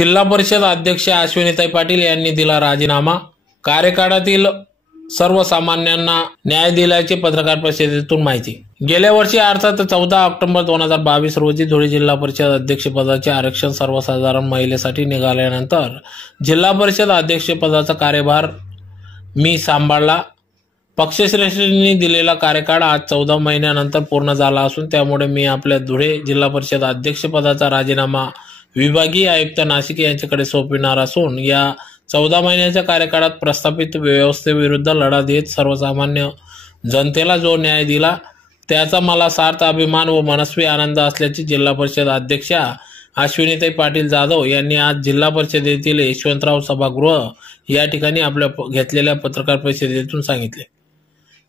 जिल्हा परिषद अध्यक्ष अश्विनीताई पाटील यांनी दिला राजीनामा। कार्यकाळातील सर्वसामान्यांना न्याय दिल्याची पत्रकार परिषदेतून माहिती। गेल्या वर्षी अर्थात 14 ऑक्टोबर 2022 रोजी धुळे जिल्हा परिषद अध्यक्षपदाचे आरक्षण सर्वसाधारण महिलेसाठी निघाल्यानंतर जिल्हा परिषद अध्यक्षपदाचा कार्यभार मी सांभाळला। पक्षश्रेष्ठींनी दिलेला कार्यकाळ आज 14 महिन्यानंतर पूर्ण झाला असून त्यामुळे मी आपल्या धुळे जिल्हा परिषद अध्यक्षपदाचा राजीनामा विभागीय आयुक्त नाशिक यांच्याकडे सोपविणार असून या 14 महिन्याच्या कार्यकाळात प्रस्थापित व्यवस्थेविरुद्ध लढा देत सर्वसामान्य जनतेला जो न्याय दिला त्याचा मला सार्थ अभिमान व मनस्वी आनंद असल्याचे जिल्हा परिषद अध्यक्षा अश्विनीताई पाटील जाधव यांनी आज जिल्हा परिषदेतील यशवंतराव सभागृह या ठिकाणी आपल्या घेतलेल्या पत्रकार परिषदेतून सांगितले।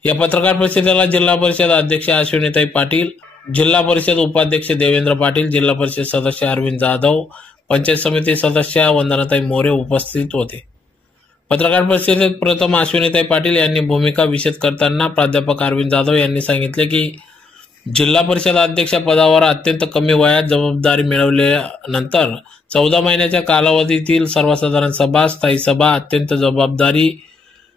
या पत्रकार परिषदेला जिल्हा परिषद अध्यक्ष अश्विनीताई पाटील, जिल्हा परिषद उपाध्यक्ष देवेंद्र पाटील, जिल्हा परिषद सदस्य अरविंद जाधव, पंचायत समिती सदस्य वंदनाताई मोरे उपस्थित होते। पत्रकार परिषदेत प्रथम अश्विनीताई पाटील यांनी भूमिका विशद करताना प्राध्यापक अरविंद जाधव यांनी सांगितले की जिल्हा परिषद अध्यक्ष पदावर अत्यंत कमी वयात जबाबदारी मिळवल्यानंतर 14 महिन्याच्या कालावधीतील सर्वसाधारण सभा, स्थायी सभा अत्यंत जबाबदारी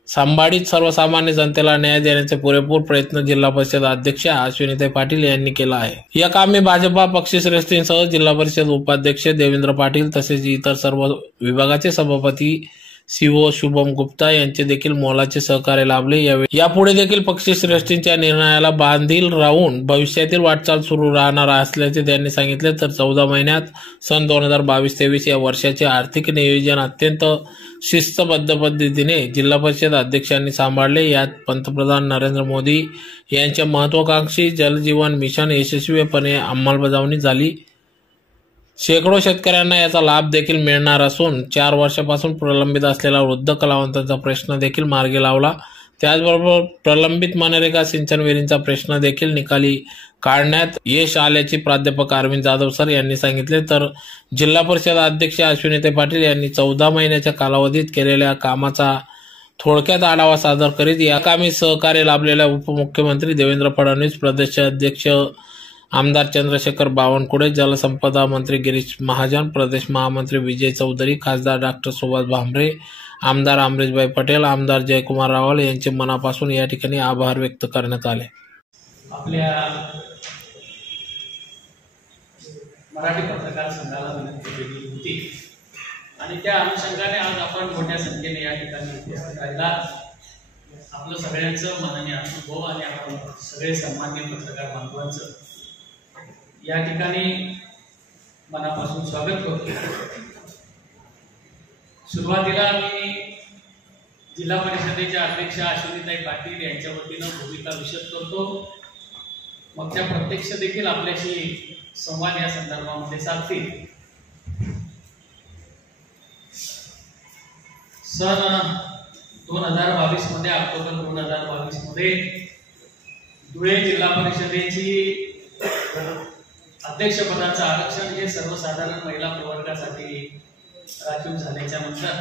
सांभाळीत सर्वसामान्य जनतेला न्याय देण्याचे पुरेपूर प्रयत्न जिल्हा परिषद अध्यक्ष अश्विनीताई पाटील यांनी केला आहे। या कामी भाजपा पक्षश्रेष्ठींसह जिल्हा परिषद उपाध्यक्ष देवेंद्र पाटील तसेच इतर सर्व विभागाचे सभापती सीओ शुभम गुप्ता यांचे देखील मोलाचे सहकार्य लाभले। यापुढे देखील पक्षश्रेष्ठींच्या निर्णयाला बांधील राहून भविष्यातील वाटचाल सुरू राहणार असल्याचे त्यांनी सांगितले। तर 14 महिन्यात सन 2022-23 या वर्षाचे आर्थिक नियोजन अत्यंत शिस्तबद्ध पद्धतीने जिल्हा परिषद अध्यक्षांनी सांभाळले। यात पंतप्रधान नरेंद्र मोदी यांच्या महत्वाकांक्षी जल जीवन मिशन यशस्वीपणे अंमलबजावणी झाली। शेकडो शेतकऱ्यांना याचा लाभ देखील मिळणार असून 4 वर्षापासून प्रलंबित असलेला वृद्ध कलावंतांचा प्रश्न देखील मार्गी लावला। त्याचबरोबर प्रलंबित मनरेगा सिंचन विहिरींचा प्रश्न देखील निकाली काढण्यात यश आल्याचे प्राध्यापक अरविंद जाधव सर यांनी सांगितले। तर जिल्हा परिषद अध्यक्ष अश्विनीताई पाटील यांनी 14 महिन्याच्या कालावधीत केलेल्या कामाचा थोडक्यात आढावा सादर करीत या कामी सहकार्य लाभलेल्या उपमुख्यमंत्री देवेंद्र फडणवीस, प्रदेशाध्यक्ष आमदार चंद्रशेखर बावनकुळे, जलसंपदा मंत्री गिरीश महाजन, प्रदेश महामंत्री विजय चौधरी, खासदार डॉक्टर सुभाष भामरे, आमदार अमरीशभाई पटेल, आमदार जयकुमार रावल यांचे मनापासून या ठिकाणी आभार व्यक्त करण्यात आले। आपल्या मराठी पत्रकार संघाला विनंती केली होती आणि त्या अनुषंगाने आज आपण मोठ्या संख्येने या ठिकाणी उपस्थित राहिला। आपलं सगळ्यांचं माननीय अनुभव आणि आपण सगळे सन्माननीय पत्रकार बांधवांचं या ठिकाणी मनापासून स्वागत करतो। सुरुवातीला मी जिल्हा परिषदेच्या अध्यक्ष अश्विनीताई पाटील यांच्या वतीनं भूमिका विशद करतो, मग त्या प्रत्यक्ष देखील आपल्याशी संवाद या संदर्भामध्ये साधतील। सन 2022 मध्ये ऑक्टोबर 2022 मध्ये धुळे जिल्हा परिषदेची अध्यक्षपदाचं आरक्षण हे सर्वसाधारण महिला प्रवर्गासाठी राखीव झाल्याच्या नंतर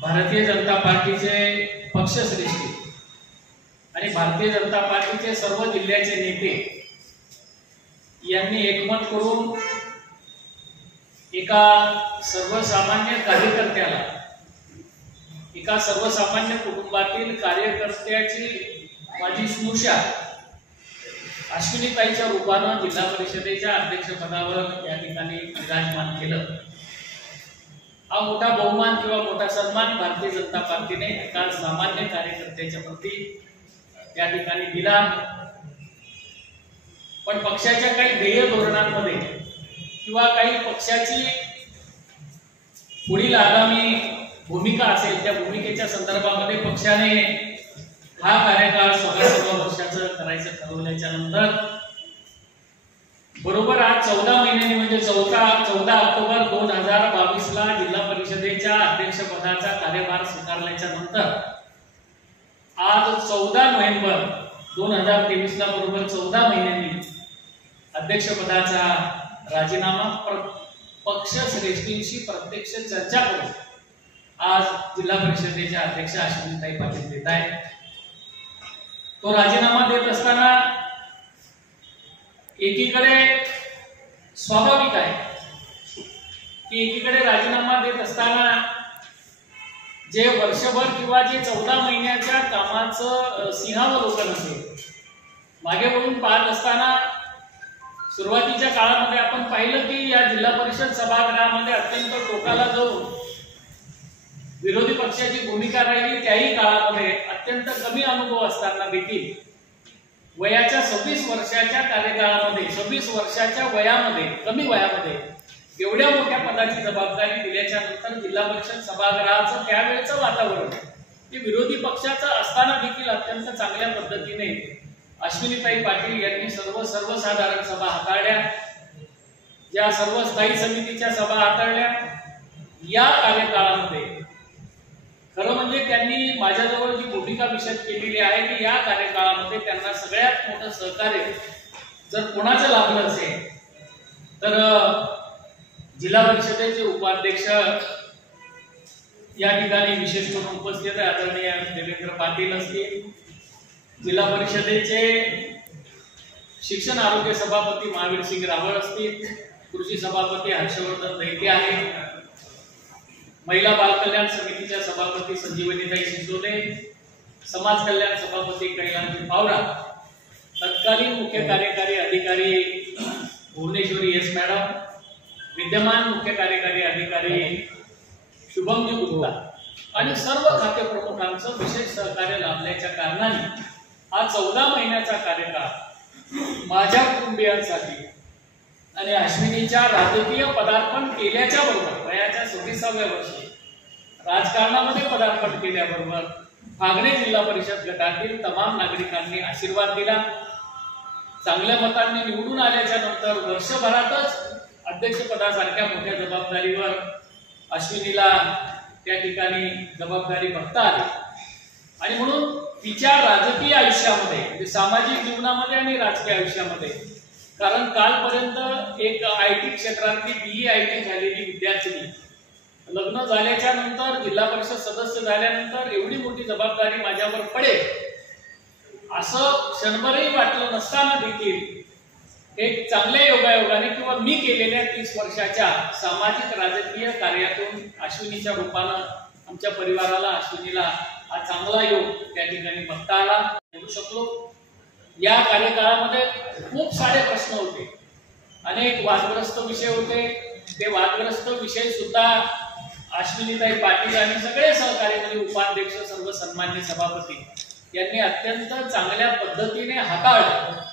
भारतीय जनता पार्टीचे पक्षश्रेष्ठी आणि भारतीय जनता पार्टीचे सर्व जिल्ह्याचे नेते यांनी एकमत करून एका सर्वसामान्य कार्यकर्त्याला, एका सर्वसामान्य कुटुंबातील कार्यकर्त्याची माझी स्नुषा अश्विनीताईच्या रूपानं जिल्हा परिषदेच्या अध्यक्षपदावर या ठिकाणी विराजमान केलं। हा मोठा बहुमान किंवा मोठा सन्मान भारतीय जनता पार्टीने एका सामान्य कार्यकर्त्याच्या प्रती त्या ठिकाणी दिला। पण पक्षाच्या काही ध्येय धोरणांमध्ये किंवा काही पक्षाची पुढील आगामी भूमिका असेल त्या भूमिकेच्या संदर्भामध्ये पक्षाने हा कार्यकाळ 16 वर्षाचं करायचं ठरवल्याच्या नंतर बरोबर आज 14 महिन्यांनी म्हणजे 14 ऑक्टोबर 2022 ला जिल्हा परिषदेच्या अध्यक्षपदाचा कार्यभार स्वीकारल्याच्या नंतर आज 14 नोव्हेंबर 2023 ला बरोबर 14 महिन्यांनी अध्यक्षपदाचा राजीनामा पक्षश्रेष्ठींशी प्रत्यक्ष चर्चा करून आज जिल्हा परिषदेचे अध्यक्ष अश्विनीताई पाटील देत आहेत। तो राजीनामा देत असताना एकीकडे स्वाभाविक आहे की एकीकडे राजीनामा देत असताना जे वर्षभर किंवा जे 14 महिन्याच्या कामाचं सिंहावलोकन असेल, मागे वळून पाहत असताना सुरुवातीच्या काळामध्ये आपण पाहिलं की या जिल्हा परिषद सभागृहामध्ये अत्यंत टोकाला जाऊन विरोधी पक्षाची भूमिका राहिली। त्याही काळामध्ये अत्यंत कमी अनुभव असताना देखील वयाच्या 26 वर्षाच्या कार्यकाळामध्ये, 26 वर्षाच्या वयामध्ये, कमी वयामध्ये एवढ्या मोठ्या पदाची जबाबदारी दिल्याच्या नंतर जिल्हा परिषद सभागृहाचं त्यावेळेचं वातावरण हे विरोधी पक्षाचं असताना देखील अत्यंत चांगल्या पद्धतीने अश्विनीताई पाटील यांनी सर्वसाधारण सभा हाताळल्या, ज्या सर्व स्थायी समितीच्या सभा हाताळल्या। या कार्यकाळामध्ये खरं म्हणजे त्यांनी माझ्याजवळ जी भूमिका विशद केलेली आहे की या कार्यकाळामध्ये त्यांना सगळ्यात मोठं सहकार्य जर कोणाचं लाभलं असेल तर जिल्हा परिषदेचे उपाध्यक्ष या ठिकाणी विशेष करून उपस्थित आहे आदरणीय देवेंद्र पाटील असतील, जिल्हा परिषदेचे शिक्षण आरोग्य सभापती महावीर सिंग रावळ असतील, कृषी सभापती हर्षवर्धन दैते आहेत, महिला बाल कल्याण समितीच्या सभापती संजीवनीताई शिंदोले, समाज कल्याण सभापती कैलांजी पावरा, तत्कालीन मुख्य कार्यकारी अधिकारी भुवनेश्वरी एस मॅडम, विद्यमान मुख्य कार्यकारी अधिकारी शुभमजी गुप्ता आणि सर्व खाते प्रमुखांचं विशेष सहकार्य लाभल्याच्या कारणाने हा 14 महिन्याचा कार्यकाळ माझ्या कुटुंबियांसाठी आणि अश्विनीच्या राजकीय पदार्पण केल्याच्या बरोबर वयाच्या 26व्या वर्षी राजकारणामध्ये पदार्पण केल्याबरोबर फागणे जिल्हा परिषद गटातील तमाम नागरिकांनी आशीर्वाद दिला। चांगल्या मतांनी निवडून आल्याच्या नंतर वर्षभरातच अध्यक्षपदासारख्या मोठ्या जबाबदारीवर अश्विनीला त्या ठिकाणी जबाबदारी बघता आली आणि म्हणून तिच्या राजकीय आयुष्यामध्ये, म्हणजे सामाजिक जीवनामध्ये आणि राजकीय आयुष्यामध्ये, कारण कालपर्यंत एक IT क्षेत्रातली BE झालेली विद्यार्थिनी लग्न झाल्याच्या नंतर जिल्हा परिषद सदस्य झाल्यानंतर एवढी मोठी जबाबदारी माझ्यावर पडेल असं क्षणभरही वाटलं नसताना देखील एक चांगल्या योगायोगाने किंवा मी केलेल्या 30 वर्षाच्या सामाजिक राजकीय कार्यातून अश्विनीच्या रूपानं आमच्या परिवाराला, अश्विनीला हा चांगला योग त्या ठिकाणी बघता आला, बोलू शकलो। या कार्यकाळामध्ये खूप सारे प्रश्न होते, अनेक वादग्रस्त विषय होते। ते वादग्रस्त विषय सुद्धा अश्विनीताई पाटील आणि सगळे सहकारी म्हणजे उपाध्यक्ष, सर्व सन्मान्य सभापती यांनी अत्यंत चांगल्या पद्धतीने हाताळले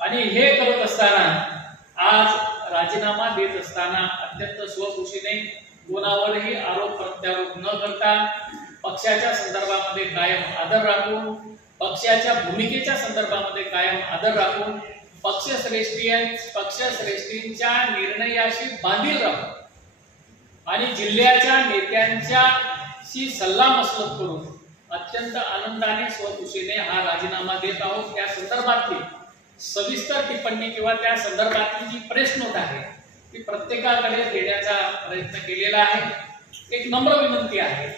आणि हे करत असताना आज राजीनामा देत असताना अत्यंत स्वखुशीने कोणावरही आरोप प्रत्यारोप न करता पक्षाच्या संदर्भामध्ये कायम आदर राखून, पक्षाच्या भूमिकेच्या संदर्भामध्ये कायम आदर राखून, पक्षश्रेष्ठींच्या निर्णयाशी बांधील राहून आणि जिल्ह्याच्या नेत्यांच्याशी सल्लामसलत करून अत्यंत आनंदाने स्वखुशीने हा राजीनामा देत आहोत। त्या संदर्भातली सविस्तर टिप्पणी किंवा त्या संदर्भातली जी प्रेस नोट आहे ती प्रत्येकाकडे देण्याचा प्रयत्न केलेला आहे। एक नम्र विनंती आहे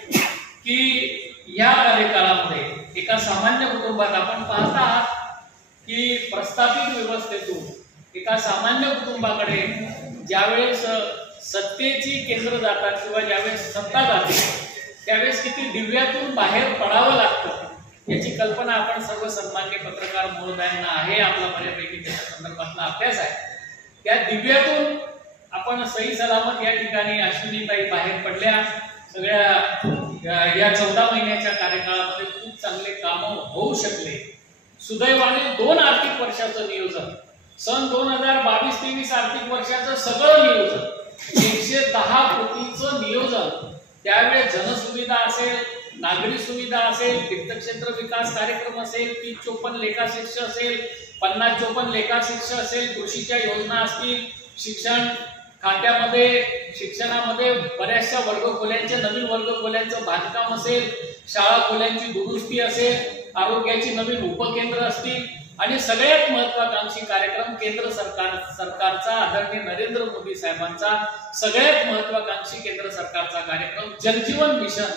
की या कार्यकाळामध्ये एका सामान्य कुटुंबात आपण पाहत आहात की प्रस्थापित व्यवस्थेतून एका सामान्य कुटुंबाकडे ज्यावेळेस सत्तेची केंद्र जातात किंवा ज्यावेळेस सत्ता जाते त्यावेळेस किती दिव्यातून बाहेर पडावं लागतं याची कल्पना आपण सर्व सन्मान्य पत्रकार महोदयांना आहे, आपला बऱ्यापैकी त्याच्या संदर्भातला अभ्यास आहे। त्या दिव्यातून आपण सही सलामत या ठिकाणी अश्विनीताई बाहेर पडल्या। सगळ्या या 14 महिन्याच्या कार्यकाळामध्ये खूप चांगले काम होऊ शकले। सुदैवाने 2 आर्थिक वर्षाचं नियोजन, सन 2022-23 आर्थिक वर्षाचं सगळं नियोजन, 110 कोटीचं नियोजन, त्यावेळेस जनसुविधा असेल, नागरी सुविधा असेल, तीर्थक्षेत्र विकास कार्यक्रम असेल, 30-54 लेखाशीर्ष असेल, 50-54 लेखाशीर्ष असेल, कृषीच्या योजना असतील, शिक्षण खात्यामध्ये शिक्षणामध्ये बऱ्याचशा वर्गखोल्यांचे नवीन वर्गखोल्यांचं बांधकाम असेल, शाळा खोल्यांची दुरुस्ती असेल, आरोग्याची नवीन उपकेंद्र असतील आणि सगळ्यात महत्वाकांक्षी कार्यक्रम केंद्र सरकारचा आदरणीय नरेंद्र मोदी साहेबांचा सगळ्यात महत्वाकांक्षी केंद्र सरकारचा कार्यक्रम जलजीवन मिशन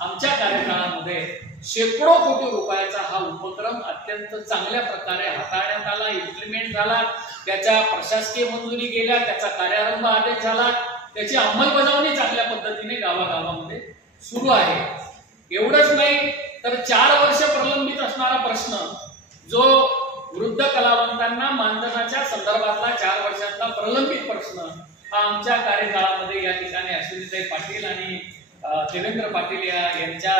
आमच्या कार्यकाळामध्ये शेकडो कोटी रुपयाचा हा उपक्रम अत्यंत चांगल्या प्रकारे हाताळण्यात आला, इम्प्लिमेंट झाला, त्याच्या प्रशासकीय मंजुरी गेल्या, त्याचा कार्यारंभ आदेश झाला त्याची अंमलबजावणी चांगल्या पद्धतीने गावागावामध्ये सुरू आहे। एवढंच नाही तर 4 वर्ष प्रलंबित असणारा प्रश्न, जो वृद्ध कलावंतांना मानधनाच्या संदर्भातला 4 वर्षांचा प्रलंबित प्रश्न, हा आमच्या कार्यकाळामध्ये या ठिकाणी अश्विनीताई पाटील आणि देवेंद्र पाटील यांच्या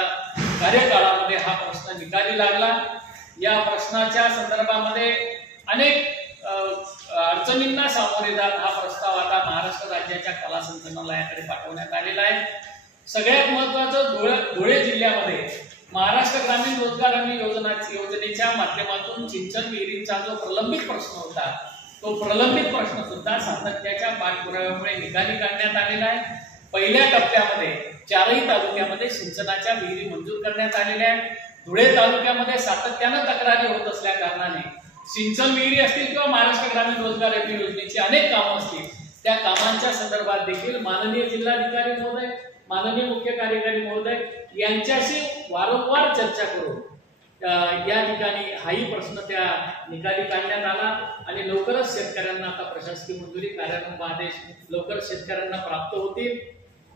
कार्यकाळामध्ये हा प्रश्न निकाली लागला। या प्रश्नाच्या संदर्भामध्ये अनेक अडचणींना सामोरे जात हा प्रस्ताव आता महाराष्ट्र राज्याच्या कला संचालनालयाकडे पाठवण्यात आलेला आहे। सगळ्यात महत्त्वाचं, धुळे जिल्ह्यामध्ये महाराष्ट्र ग्रामीण रोजगार हमी योजनेच्या माध्यमातून सिंचन विहिरींचा जो प्रलंबित प्रश्न होता, तो प्रलंबित प्रश्न सुद्धा सातत्याच्या पाठपुराव्यामुळे निकाली काढण्यात आलेला आहे। पहिल्या टप्प्यामध्ये 4ही तालुक्यामध्ये सिंचनाच्या विहिरी मंजूर करण्यात आलेल्या आहेत। धुळे तालुक्यामध्ये सातत्यानं तक्रारी होत असल्या कारणाने सिंचन विहिरी असतील किंवा महाराष्ट्र ग्रामीण रोजगार हमी योजनेची अनेक कामं असतील, त्या कामांच्या संदर्भात देखील माननीय जिल्हाधिकारी महोदय, माननीय मुख्य कार्यकारी महोदय यांच्याशी वारंवार चर्चा करून या ठिकाणी हाही प्रश्न त्या निकाली काढण्यात आला आणि लवकरच शेतकऱ्यांना आता प्रशासकीय मंजुरी, कार्यान्वयन आदेश लवकरच शेतकऱ्यांना प्राप्त होतील।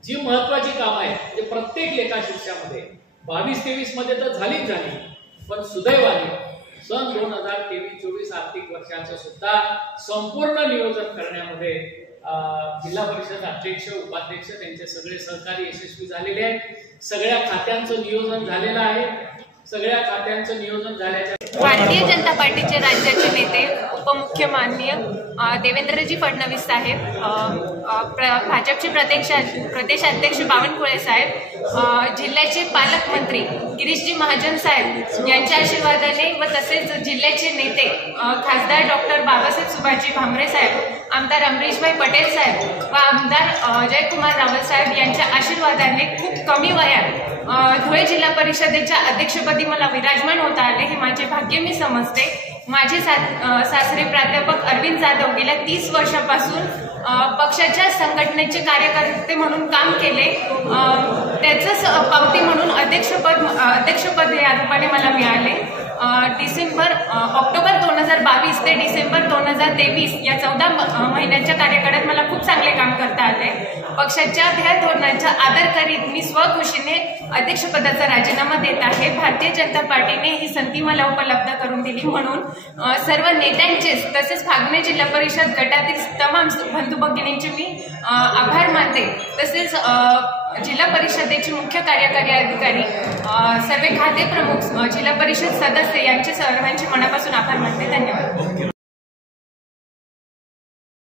जी महत्वाची काम आहे म्हणजे प्रत्येक लेखाशीर्षामध्ये 22-23 मध्ये तर झाली, पण सुदैवाने सन 2023-24 आर्थिक वर्षाचं सुद्धा संपूर्ण नियोजन करण्यामध्ये जिल्हा परिषद अध्यक्ष, उपाध्यक्ष त्यांचे सगळे सहकारी यशस्वी झालेले आहेत। सगळ्या खात्यांचं नियोजन झालेलं आहे। सगळ्या खात्यांचं नियोजन झाल्याच्या भारतीय जनता पार्टीचे राज्याचे नेते उपमुख्यमान्य देवेंद्रजी फडणवीस साहेब, भाजपचे प्रदेशाध्यक्ष बावनकुळे साहेब, जिल्ह्याचे पालकमंत्री गिरीशजी महाजन साहेब यांच्या आशीर्वादाने व तसेच जिल्ह्याचे नेते खासदार डॉक्टर बाबासाहेब सुभाषजी भामरे साहेब, आमदार अमरीशभाई पटेल साहेब व आमदार जयकुमार रावल साहेब यांच्या आशीर्वादाने खूप कमी वयात धुळे जिल्हा परिषदेच्या अध्यक्षपदी मला विराजमान होता आले, हे माझे भाग्य मी समजते। माझे सासरे प्राध्यापक अरविंद जाधव गेल्या 30 वर्षापासून पक्षाच्या संघटनेचे कार्यकर्ते म्हणून काम केले, त्याचंच पावती म्हणून अध्यक्षपद या रूपाने मला मिळाले। ऑक्टोबर 2022 ते डिसेंबर 2023 या 14 महिन्यांच्या कार्यकाळात मला खूप चांगले काम करता आले। पक्षाच्या ध्येय धोरणाचा आदर करीत मी स्वखुशीने अध्यक्षपदाचा राजीनामा देत आहे। भारतीय जनता पार्टीने ही संधी मला उपलब्ध करून दिली म्हणून सर्व नेत्यांचे तसेच फागणे जिल्हा परिषद गटातील तमाम बंधू भगिनींचे मी आभार मानते। तसेच जिल्हा परिषदेचे मुख्य कार्यकारी अधिकारी, सर्व खाते प्रमुख, जिल्हा परिषद सदस्य यांचे सर्वांचे मनापासून आभार मानते। धन्यवाद।